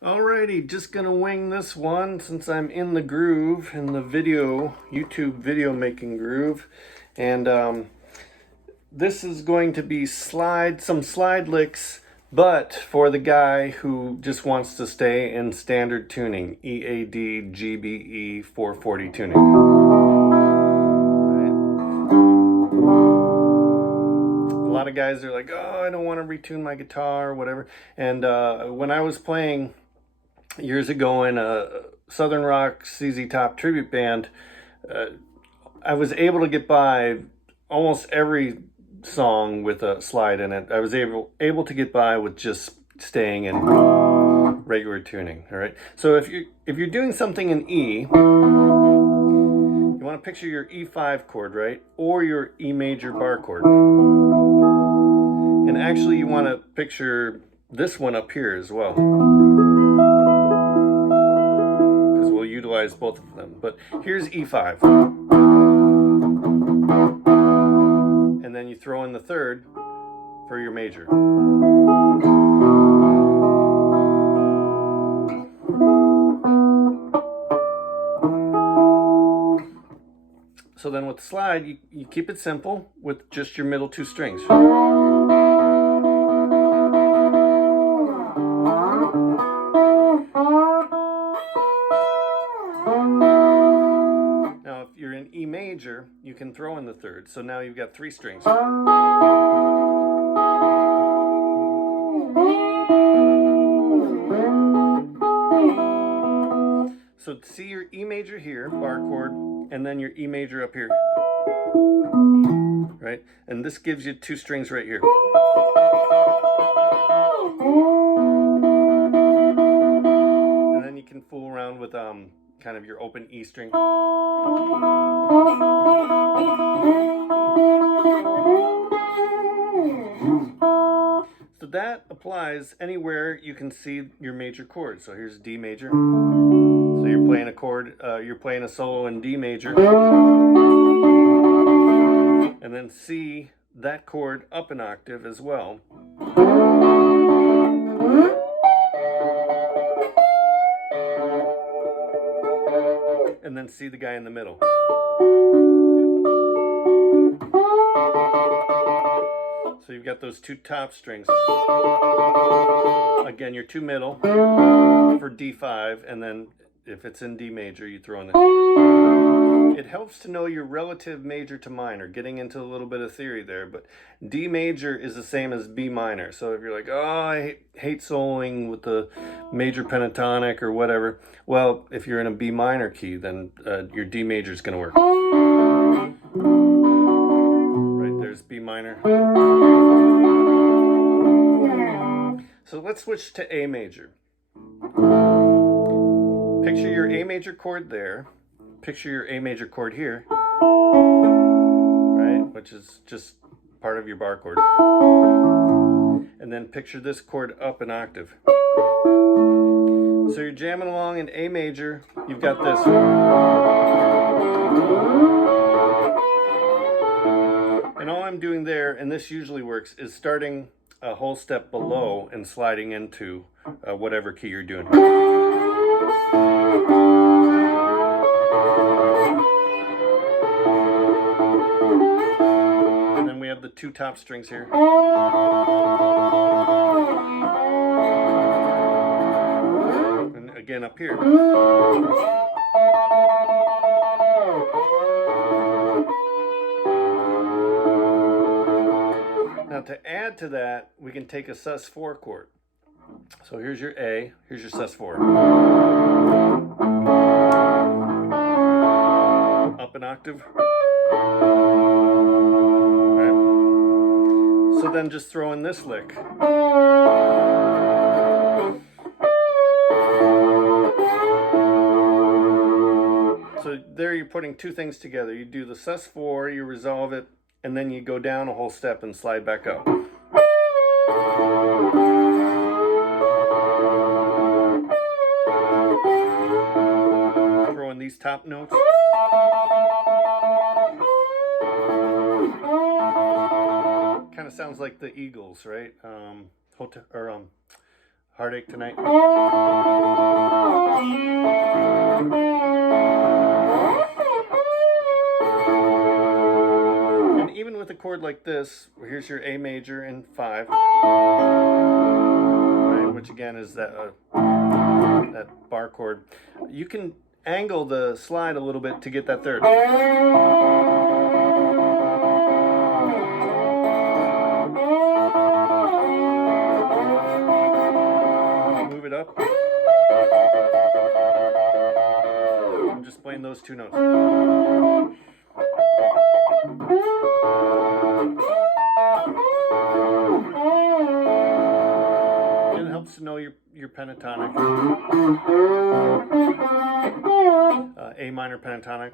Alrighty, just gonna wing this one since I'm in the groove, in the video, YouTube video making groove. And this is going to be some slide licks, but for the guy who just wants to stay in standard tuning, EADGBE 440 tuning. A lot of guys are like, oh, I don't want to retune my guitar or whatever. And when I was playing years ago in a Southern Rock ZZ Top tribute band, I was able to get by almost every song with a slide in it. I was able to get by with just staying in regular tuning. All right. So if you're doing something in E, you want to picture your E5 chord, right, or your E major bar chord. And actually, you want to picture this one up here as well, because we'll utilize both of them. But here's E5. And then you throw in the third for your major. So then with the slide, you keep it simple with just your middle two strings. Now, if you're in E major, you can throw in the third. So now you've got three strings. So see your E major here, bar chord, and then your E major up here, right? And this gives you two strings right here. And then you can fool around with kind of your open E string. So that applies anywhere you can see your major chord. So here's D major. So you're playing a chord, you're playing a solo in D major. And then C that chord up an octave as well. And then see the guy in the middle. So you've got those two top strings. Again, your two middle for D5, and then if it's in D major, you throw in the... It helps to know your relative major to minor, getting into a little bit of theory there, but D major is the same as B minor. So if you're like, oh, I hate soloing with the major pentatonic or whatever, well, if you're in a B minor key, then your D major is going to work. Right, there's B minor. So let's switch to A major. Picture your A major chord there. Picture your A major chord here, right, which is just part of your bar chord. And then picture this chord up an octave. So you're jamming along in A major, you've got this. And all I'm doing there, and this usually works, is starting a whole step below and sliding into whatever key you're doing. And then we have the two top strings here. And again up here. Now to add to that, we can take a sus4 chord. So here's your A, here's your sus4. Up an octave. Right. So then just throw in this lick. So there you're putting two things together. You do the sus4, you resolve it, and then you go down a whole step and slide back up. Throw in these top notes. Kind of sounds like the Eagles, right? Heartache Tonight. chord like this, here's your A major in 5, right, which again is that bar chord. You can angle the slide a little bit to get that third. Move it up. I'm just playing those 2 notes. And it helps to know your pentatonic. A minor pentatonic.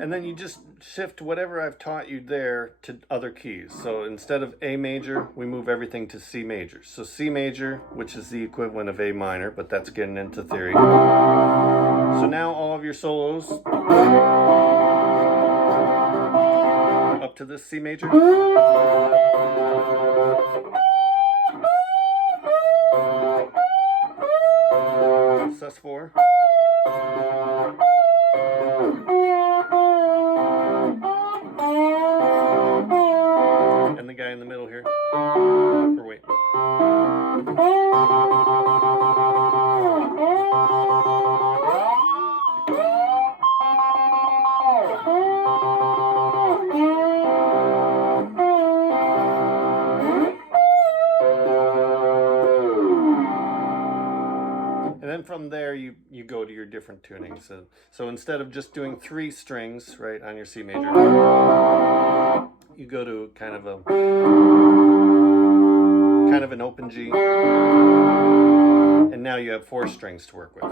And then you just shift whatever I've taught you there to other keys. So instead of A major, we move everything to C major. So C major, which is the equivalent of A minor, but that's getting into theory. So now all of your solos up to this C major. Sus4. And the guy in the middle here. Or wait. And then from there you go to your different tunings. So instead of just doing 3 strings, right, on your C major, you go to kind of an open G, and now you have 4 strings to work with.